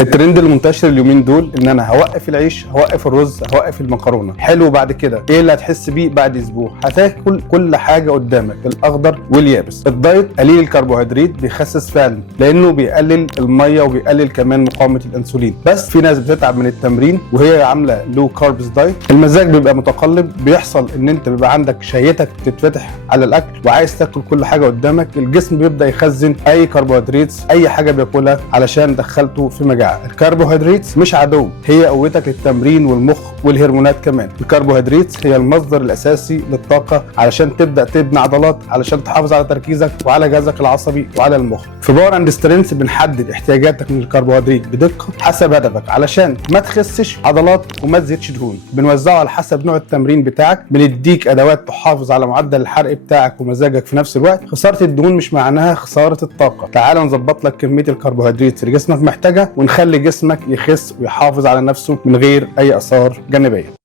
الترند المنتشر اليومين دول ان انا هوقف العيش، هوقف الرز، هوقف المكرونه. حلو، بعد كده ايه اللي هتحس بيه بعد اسبوع؟ هتاكل كل حاجه قدامك، الاخضر واليابس. الدايت قليل الكربوهيدرات بيخسس فعلا، لانه بيقلل الميه وبيقلل كمان مقاومه الانسولين. بس في ناس بتتعب من التمرين وهي عامله لو كاربس دايت. المزاج بيبقى متقلب، بيحصل ان انت بيبقى عندك شهيتك تتفتح على الاكل وعايز تاكل كل حاجه قدامك. الجسم بيبدا يخزن اي كربوهيدرات، اي حاجه بياكلها علشان دخلته في مجاعه. الكربوهيدرات مش عدو، هي قوتك للتمرين والمخ والهرمونات كمان. الكربوهيدرات هي المصدر الاساسي للطاقه علشان تبدا تبني عضلات، علشان تحافظ على تركيزك وعلى جهازك العصبي وعلى المخ. في باور اند سترينث بنحدد احتياجاتك من الكربوهيدرات بدقه حسب هدفك، علشان ما تخسش عضلات وما تزيدش دهون. بنوزعه على حسب نوع التمرين بتاعك، بنديك ادوات تحافظ على معدل الحرق بتاعك ومزاجك في نفس الوقت. خساره الدهون مش معناها خساره الطاقه. تعال نظبط لك كميه الكربوهيدرات اللي جسمك محتاجها ونخلي جسمك يخس ويحافظ على نفسه من غير اي اثار جانبيه.